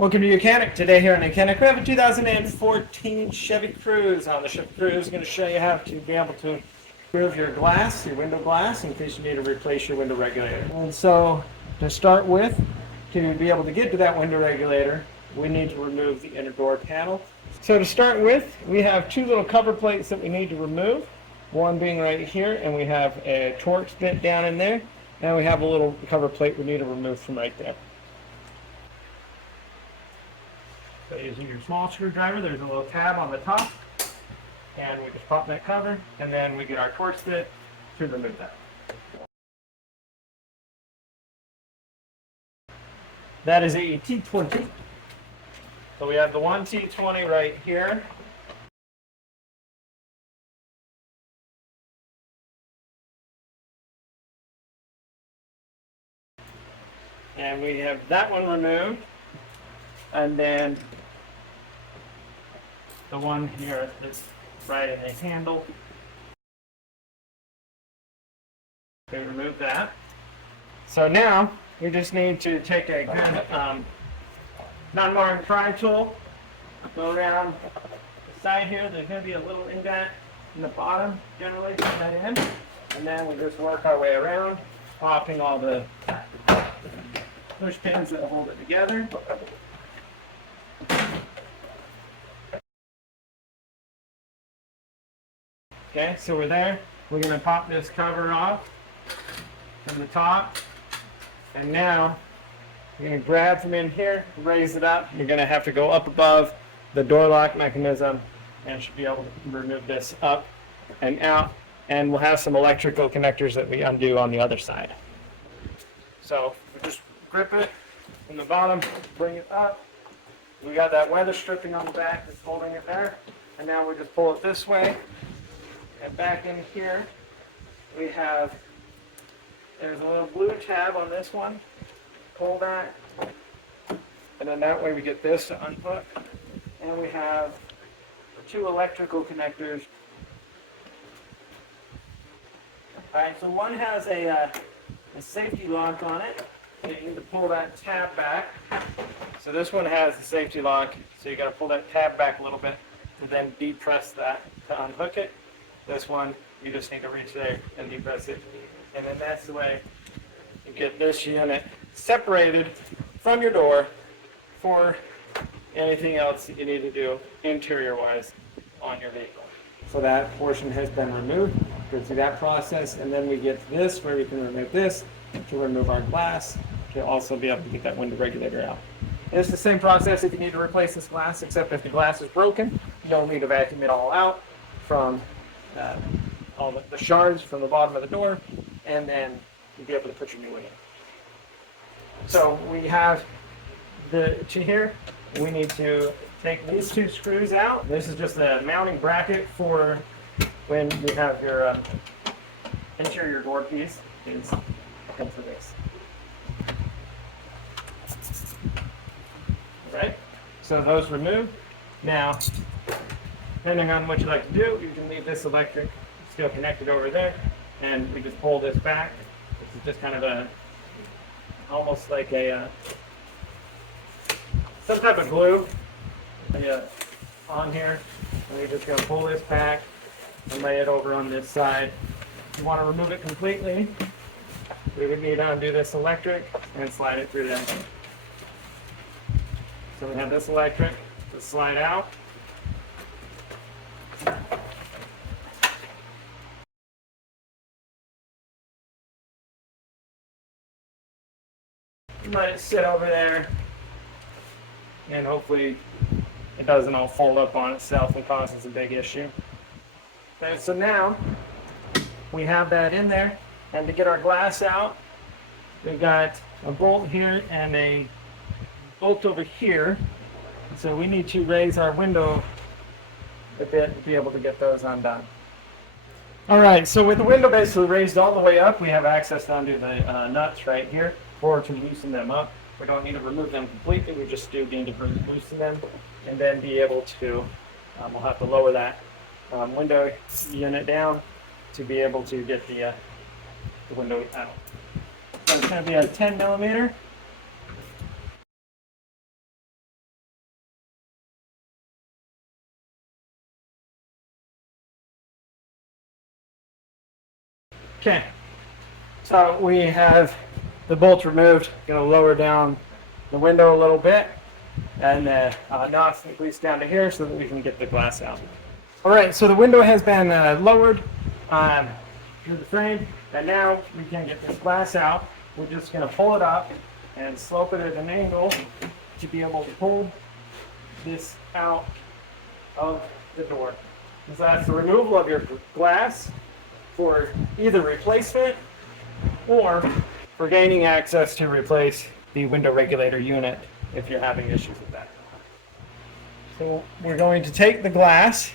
Welcome to YOUCANIC. Today here on YOUCANIC we have a 2014 Chevy Cruze. On the Chevy Cruze, I'm going to show you how to be able to remove your glass, your window glass, in case you need to replace your window regulator. And so, to start with, to be able to get to that window regulator, we need to remove the inner door panel. So to start with, we have two little cover plates that we need to remove. One being right here, and we have a Torx bit down in there, and we have a little cover plate we need to remove from right there. So using your small screwdriver, there's a little tab on the top, and we just pop that cover, and then we get our Torx bit to remove that. That is a T20. So we have the one T20 right here. And we have that one removed. And then the one here that's right in the handle. We remove that. So now we just need to take a good non-marring pry tool, go around the side here. There's going to be a little indent in the bottom, generally, put that in. And then we just work our way around, popping all the push pins that hold it together. Okay, so we're there. We're going to pop this cover off from the top. And now you're going to grab from in here, raise it up. You're going to have to go up above the door lock mechanism and should be able to remove this up and out. And we'll have some electrical connectors that we undo on the other side. So we just grip it from the bottom, bring it up. We got that weather stripping on the back that's holding it there. And now we just pull it this way. And back in here, we have, there's a little blue tab on this one. Pull that. And then that way we get this to unhook. And we have two electrical connectors. Alright, so one has a safety lock on it. So you need to pull that tab back. So this one has the safety lock. So you got to pull that tab back a little bit and then depress that to unhook it. This one, you just need to reach there and depress it. And then that's the way you get this unit separated from your door for anything else that you need to do interior-wise on your vehicle. So that portion has been removed. Go through that process, and then we get to this where we can remove this to remove our glass to also be able to get that window regulator out. And it's the same process if you need to replace this glass, except if the glass is broken, you don't need to vacuum it all out from all the shards from the bottom of the door, and then you'll be able to put your new one in. So we have to here, we need to take these two screws out. This is just a mounting bracket for when you have your interior door piece is into this. Right? So those removed. Now, depending on what you like to do, you can leave this electric still connected over there, and we just pull this back. This is just kind of a, almost like a, some type of glue on here. And we're just going to pull this back and lay it over on this side. If you want to remove it completely, we would need to undo this electric and slide it through there. So we have this electric to slide out. Let it sit over there, and hopefully it doesn't all fold up on itself and causes a big issue. And so now we have that in there, and to get our glass out, we've got a bolt here and a bolt over here. So we need to raise our window a bit to be able to get those undone. All right, so with the window basically raised all the way up, we have access to undo the nuts right here or to loosen them up. We don't need to remove them completely, we just do need to loosen them and then be able to, we'll have to lower that window unit down to be able to get the window out. So it's going to be a 10 millimeter Okay, so we have the bolt removed. Going to lower down the window a little bit, and knock the piece down to here so that we can get the glass out. All right, so the window has been lowered through the frame, and now we can get this glass out. We're just going to pull it up and slope it at an angle to be able to pull this out of the door. So that's the removal of your glass for either replacement or for gaining access to replace the window regulator unit if you're having issues with that. So we're going to take the glass,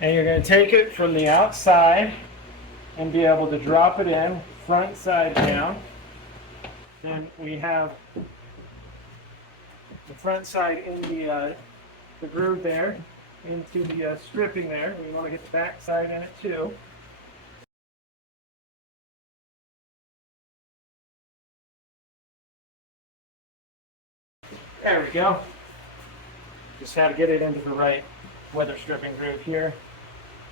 and you're going to take it from the outside and be able to drop it in front side down. Then we have the front side in the groove there into the stripping there. We want to get the back side in it too. There we go. Just had to get it into the right weather stripping groove here.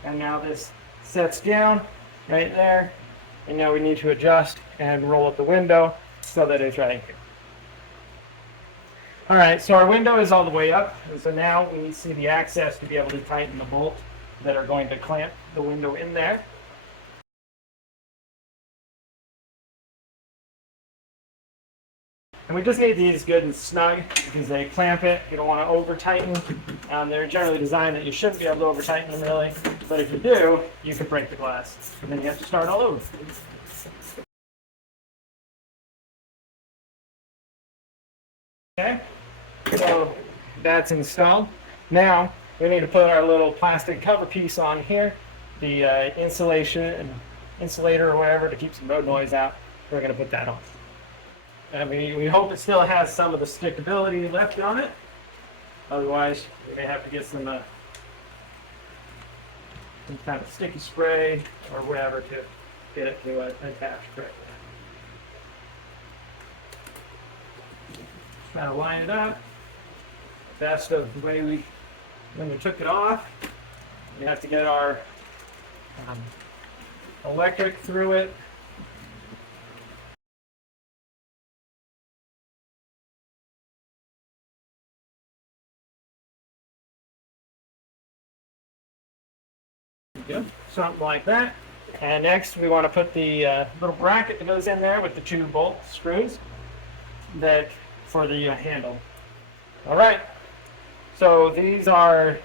And now this sets down right there. And now we need to adjust and roll up the window so that it's right here. All right, so our window is all the way up. And so now we see the access to be able to tighten the bolts that are going to clamp the window in there. And we just need these good and snug because they clamp it. You don't want to over tighten. They're generally designed that you shouldn't be able to over tighten them really. But if you do, you can break the glass. And then you have to start all over. Okay, so that's installed. Now we need to put our little plastic cover piece on here, the insulator or whatever to keep some road noise out. We're going to put that on. And we hope it still has some of the stickability left on it. Otherwise, we may have to get some kind of sticky spray or whatever to get it to attach correctly. Try to line it up. Best of the way when we took it off. We have to get our electric through it. Good. Something like that. And next we want to put the little bracket that goes in there with the 2 bolt screws that for the handle. All right. So these are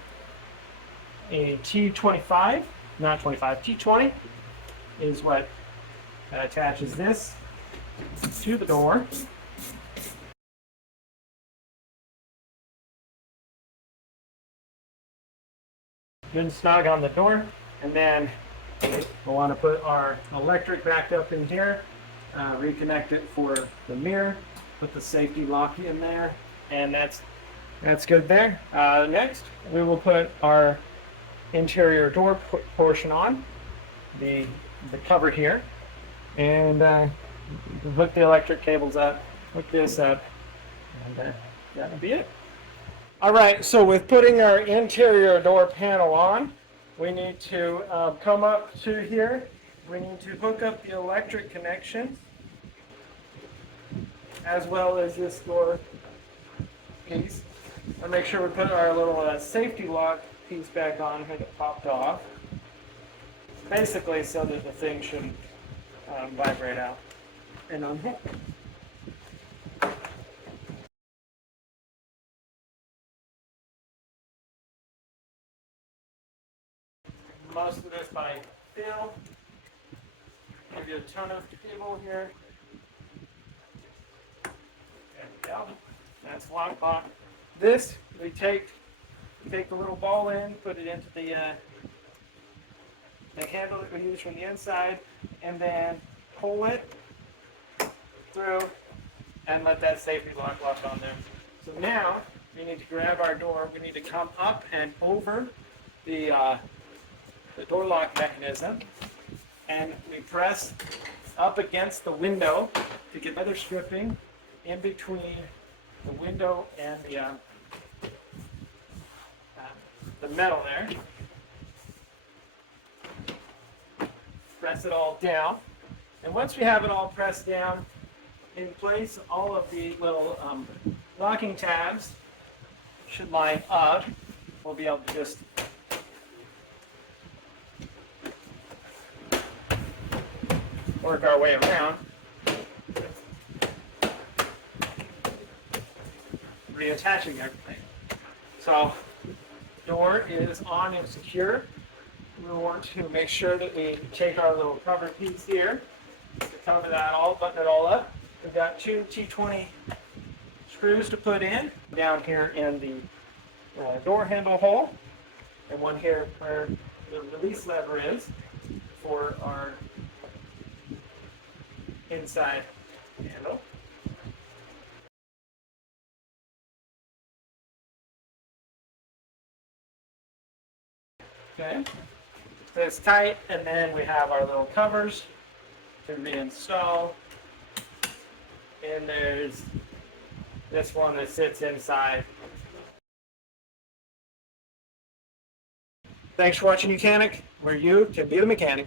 a T25, not 25, T20 is what attaches this to the door. Good and snug on the door. And then we'll want to put our electric back up in here, reconnect it for the mirror, put the safety lock in there, and that's good there. Next, we will put our interior door portion on, the cover here, and hook the electric cables up, hook this up, and that'll be it. All right, so with putting our interior door panel on, we need to come up to here. We need to hook up the electric connection as well as this door piece. And make sure we put our little safety lock piece back on when it popped off. Basically so that the thing shouldn't vibrate out and unhook. Most of this by feel. Give you a ton of cable here. There we go. That's lock lock. This we take the little ball in, put it into the handle that we use from the inside, and then pull it through and let that safety lock on there. So now we need to grab our door. We need to come up and over the door lock mechanism, and we press up against the window to get weather stripping in between the window and the metal there. press it all down. And once we have it all pressed down in place, all of the little locking tabs should line up. We'll be able to just work our way around, reattaching everything. So, door is on and secure. We want to make sure that we take our little cover piece here to cover that all, button it all up. We've got 2 T20 screws to put in, down here in the door handle hole, and one here where the release lever is for our inside handle. Okay, so it's tight, and then we have our little covers to reinstall, and there's this one that sits inside. Thanks for watching YOUCANIC, where you can be the mechanic.